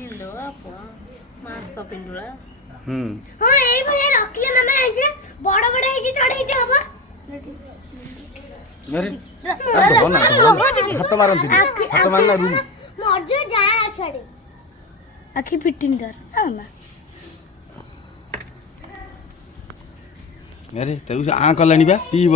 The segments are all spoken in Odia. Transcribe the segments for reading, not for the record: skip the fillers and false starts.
ପିଣ୍ଡୁଳା ମାଂସ ପିଣ୍ଡୁଳା ହଁ ଏଇ ଭଳିଆ ରଖିଲେ ମାମା ଏଠି ବଡ ବଡ ହେଇକି ଚଢେଇଟେ ହବ। ହାତ ମାରନ୍ତି ହାତ ମାରନା ରୁ ମଜା ଯାଏ ଛାଡେ ଆଖି ଫିଟିଂ ଦର ମାମା ଆରେ ତାକୁ ସେ ଆଁ କଲାଣି ବା ପିଇବ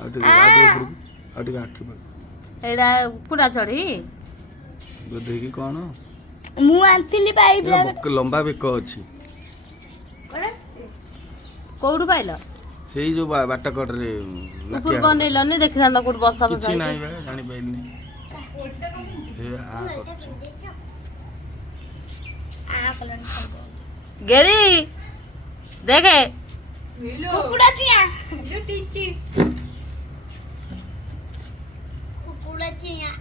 ଆଉ ଟିକେ ଆଖି ଏଇଟା କୁଡ଼ା ଚଢ଼ି ବୋଧେକି କଣ ମୁଁ ଆଣିଥିଲି ପାଇପ ଲମ୍ବା ବେକ ଅଛି। କୋଉଠୁ ପାଇଲ? ସେଇ ଯୋଉ ବାଟ କଟରେ ଉପରକୁ ଅନେଇଲନି ଦେଖିଥାନ୍ତ କୋଉଠି ବସା ବସା କିଛି ନାହିଁ ବା ଜାଣିପାରିଲିନି। ଗେଳି ଦେଖେ କୁକୁଡ଼ା ଚିଆଁ କୁକୁଡ଼ା ଚିଆଁ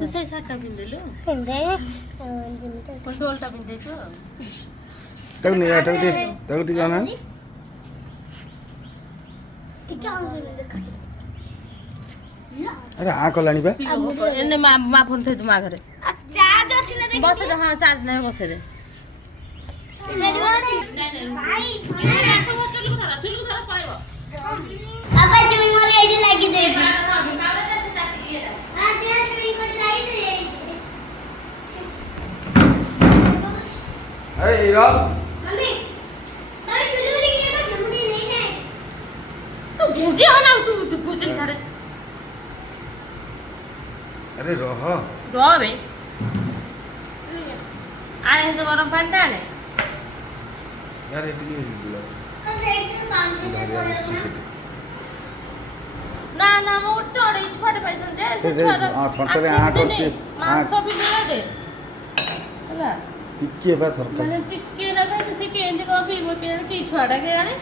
ତୁ ସେଇ ଶାଢ଼ୀଟା ପିନ୍ଧିଲୁ ଡୋଲଟା ପିନ୍ଧିଛୁ ତାକୁ ନେଇ ତାକୁ ଟିକେ ଆଣ ଆରେ ଆଁ କଲାଣି ବା ଏନେ ମା ଫୋନ ଥୋଇ ତୁ ମା ଘରେ ଚାର୍ଜ ଅଛି ନା ଦେଖ ବସେ ଦେ ହଁ ଚାର୍ଜ ନାହିଁ ବସେ ଦେ ବାବା ଯିବି ମୋର ଏଇଠି ଲାଗି ଦେଇଛି ଏଇ ର ମମ୍ମି ତମେ ଚୁଲୁଲି କିଏ ମତ ମୁଡି नहीं जाए ତୁ ଗେଜି हो ना तू बुझे सारे अरे रह रे आने से गरम पानी डाले यार ये ना ना मो चढ़े छुआटे पैसन जे से छुआटे थंटरे आ करचे मांस भी मिला दे होला टिके बा सरकार माने टिके ना भाई से केंदी को भी वो की छुआटा के गाने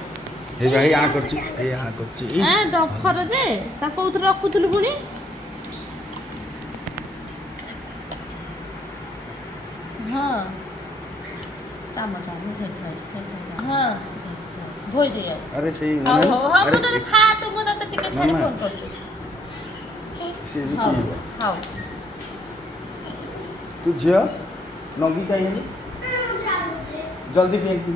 हे भाई आ करची ए डफर जे ता कोउथ रखुथुलु पुनी हां चाम से हां भोई दे अरे सही हां हां मो तो खा तो मो तो टिके छाड़े फोन कर हां तू झिया नंगी काई है जल्दी फेंक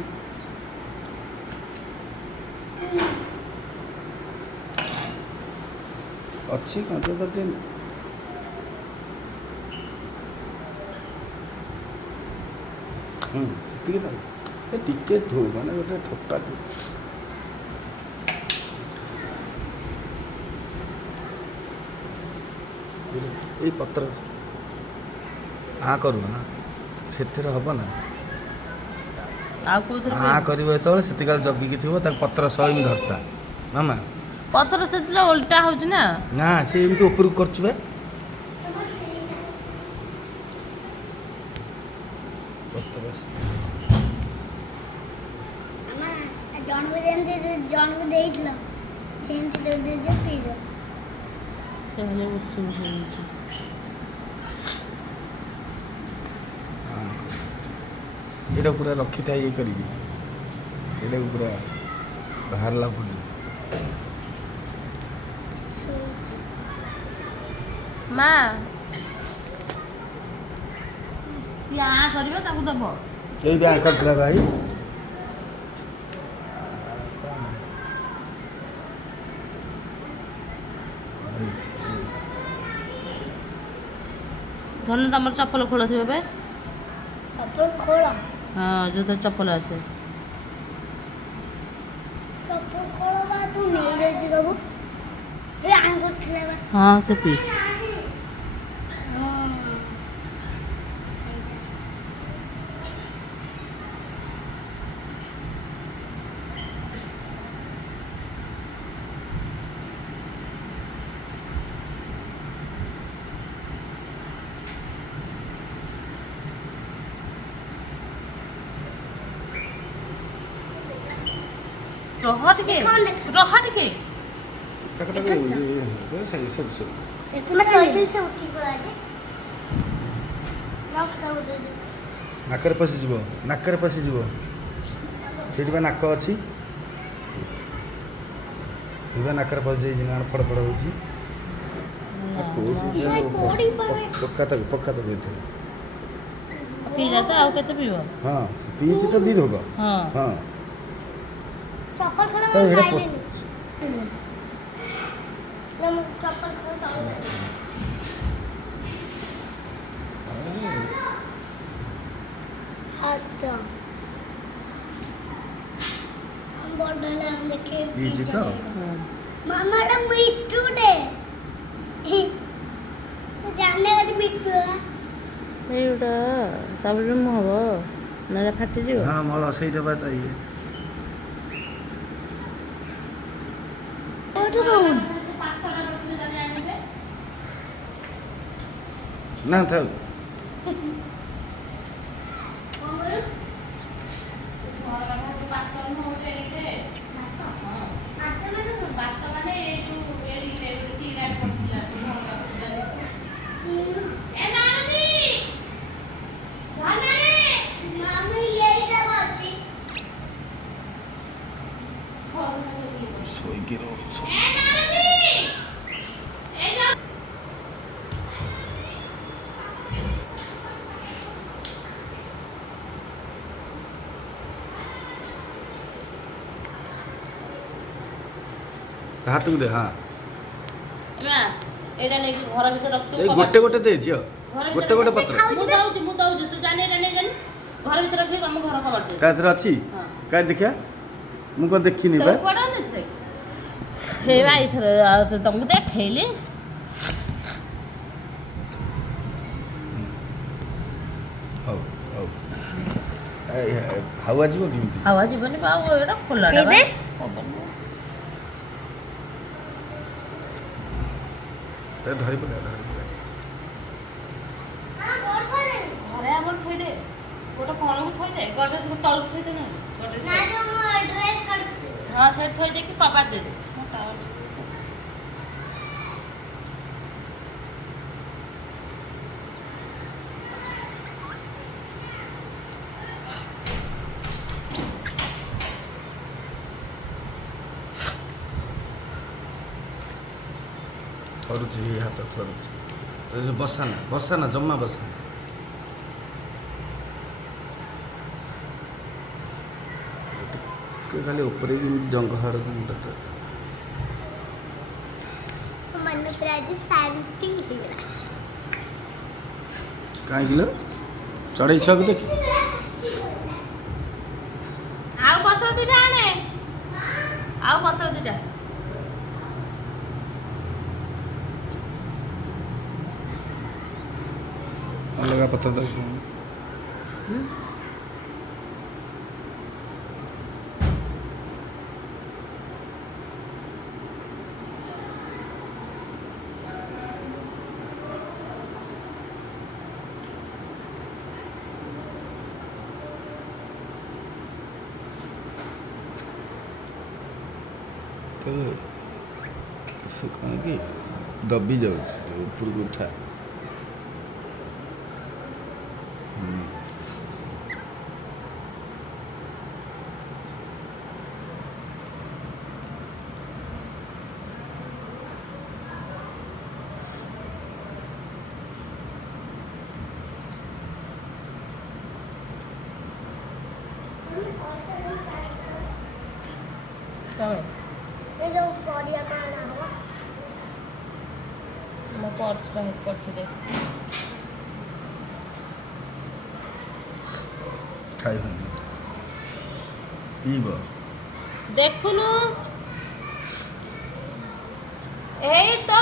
अच्छी कांटे तो के ठीक है ए टिके धो माने गोटे ठप्पा ए पत्र आ करू ना ସେଥିରେ ହବ ନା ଆଉ କୋଉଥିରେ ଆ କରିବ ଯେତେବେଳେ ସେତିକାଳେ ଜଗିକି ଥିବ ତାକୁ ପତ୍ର ସହିମି ଧରତା ମାମା ପତ୍ର ସେତିଲା ଓଲଟା ହଉଛି ନା ନା ସେ ଏମିତି ଉପରକୁ କରୁଛୁ ବା ଜଣକୁ ଯେମିତି ଜଣକୁ ଦେଇଥିଲ ସେମିତି ଦେଇଦିଅ ପିଇବ ସେମାନେ ଉଷୁମ ହେଇଯାଇଛି ଏଇଟା ପୁରା ରଖିଥା ଇଏ କରିକି ଏଇଟାକୁ ପୁରା ବାହାରିଲା ପଡ଼ିବ ମା ସିଏ ଆ କରିବ ତାକୁ ଦବ ଏଇ ବି ଆ କରିଥିଲା ଭାଇ ଧନ ତମର ଚପଲ ଖୋଳ ଥିବ ଏବେ ଚପଲ ଖୋଳ ହଁ ଯୋଉ ଚପଲ ଆସେ ଚପଲ ଖୋଳ ବା ତୁ ନେଇଯାଇଛି ସବୁ ଏ ଆଙ୍ଗୁଠି ଥିଲା ବା ହଁ ସେ ପିଇଛି रह टिके नाकर पशिଯିବ नाकर पशिଯିବ ସେଇଠି ବା ନାକ ଅଛି ଏବେ ନାକରେ ପଶିଯାଇଛି ନା ଫଡ଼ ଫଡ଼ ହେଉଛି ପକା ତାକୁ ଏଥିରେ ପିଇଲା ତ ଆଉ କେତେ ପିଇବ? ହଁ ପିଇଛି ତ 2 ଢୋକ। ହଁ ହଁ ଚପଲ ଖୋଲ ତ ମୁଁ ଏଇଟା ଖାଇଲିନି। ନା ମୁଁ ଚପଲ ଖୋଲ ତଳେ ହାତ ବଡ ହେଲା ଆମେ ଦେଖେ ପିଇଛି ତ? ମାମା ଟା ମିଠୁଟେ ଜାଣେ ଗୋଟେ ମିଠୁ ଏଇଟା ତାପରେ ମୁଁ ହବ ନହେଲେ ଫାଟିଯିବ। ହଁ ମଳ ସେଇଟା ବା ତ ଇଏ କୋଉଠୁ ସାଉଣ୍ଡ ନା ଥାଉ। ଶୋଇକି ରହୁଛ। ହାତକୁ ଦେ। ହଁ ଏଇଟା ନେଇକି ଘର ଭିତରେ ରଖିଥିବୁ। ଏଇ ଗୋଟେ ଗୋଟେ ଦେ ଝିଅ। ଗୋଟେ ଗୋଟେ ପତ୍ର ମୁଁ ଦଉଛି ତୁ ଜାଣି ଘର ଭିତରେ ରଖିବୁ ଆମ ଘର କବାଟ ଦେଇ। ତା ଦେହରେ ଅଛି କାହିଁ ଦେଖିଆ ମୁଁ କଣ ଦେଖିନି ବା। ହେଇବା ଏଇଥର ଆଉ ତମକୁ ଦେଖେଇଲି। ହଉ ହଉ ହାୱା ଯିବ କେମିତି? ହାୱା ଯିବନି ବା ଏଇଟା ଖୋଲାଟା ବା ଧରି ପକା ଧରି ପକା। ଘରେ ଆମର ଥୋଇଦେ ଗୋଟେ କଣକୁ ଥୋଇଦେ ଗଡରେଜ ତଳକୁ ଥୋଇଦେ ନା ହଁ ସେଠି ଥୋଇ ଦେଇକି କବାଟ ଦେଇଦେ। ଥରୁଛି ହାତ ଥରୁଛି। ବସାନା ଜମା ବସାନା। ଟିକେ ଖାଲି ଉପରେ ଯେମିତି ଜଙ୍ଘ ହାଡ଼କୁ ମୁଣ୍ଡଟା ମନ ପୁରା ଆଜି ଶାନ୍ତି ହେଇଗଲା। କାହିଁକି ଲୋ ଚଢ଼େଇ ଛୁଆକୁ ଦେଖି ଆଉ ପତ୍ର ଦିଟା ଆଣେ ଆଉ ପତ୍ର ଦିଟା ଅଲଗା ପତ୍ର ତ କ'ଣ କି ଦବି ଯାଉଛି ଉପରକୁ ଉଠା। ଏ ଯୋଉ ପରିବା କଣ ହବ ମୋ ପର୍ସଟା କରିଛି ଦେ ଖାଇବନି ପିଇବ ଦେଖୁନୁ ଏଇ ତ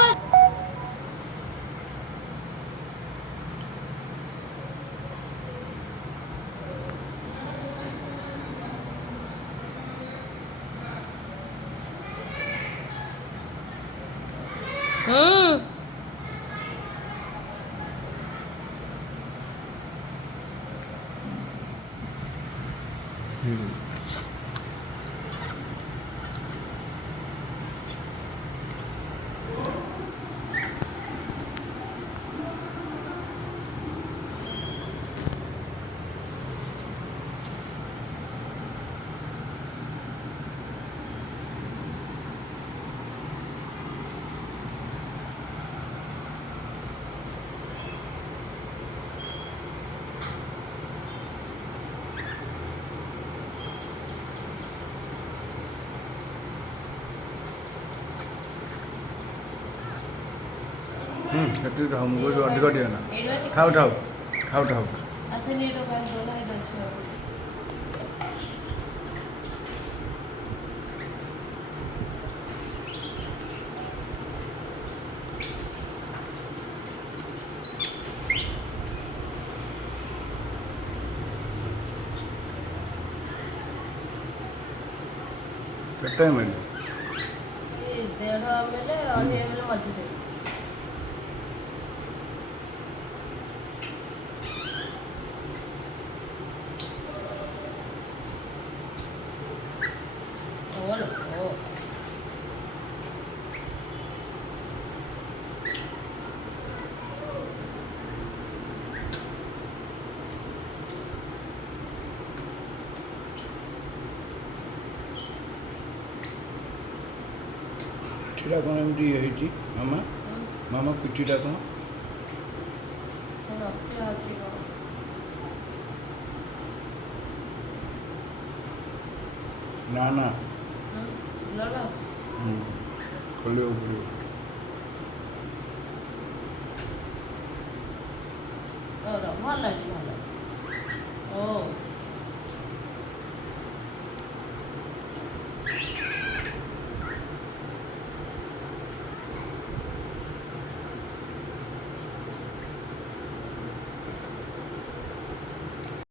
ସେତିକି ଥାଉ ମୁଁ କହୁଛି ଅଧିକ ଦିଅ ନା ଏଇଟା ଥାଉ ଥାଉ ଥାଉ ଥାଉ ଆସେନି ଏଇଟା କାହିଁ ଦଉନ ଏଇଟା ଛୁଆ କେତେ ମିଳିବ ଏଇ 1.5 ml 2.5 ml ମଝିରେ ଓଲୋ ଓ ପିଠିଟା କ'ଣ ଏମିତି ଇଏ ହେଇଛି ମାମା ମାମା ପିଠିଟା କ'ଣ ରସି ଅଛି କଣ ନା ନା ବ୍ଲଡ୍ ଖୋଲିବାକୁ ପଡ଼ିବ ଭଲ ଲାଗିବ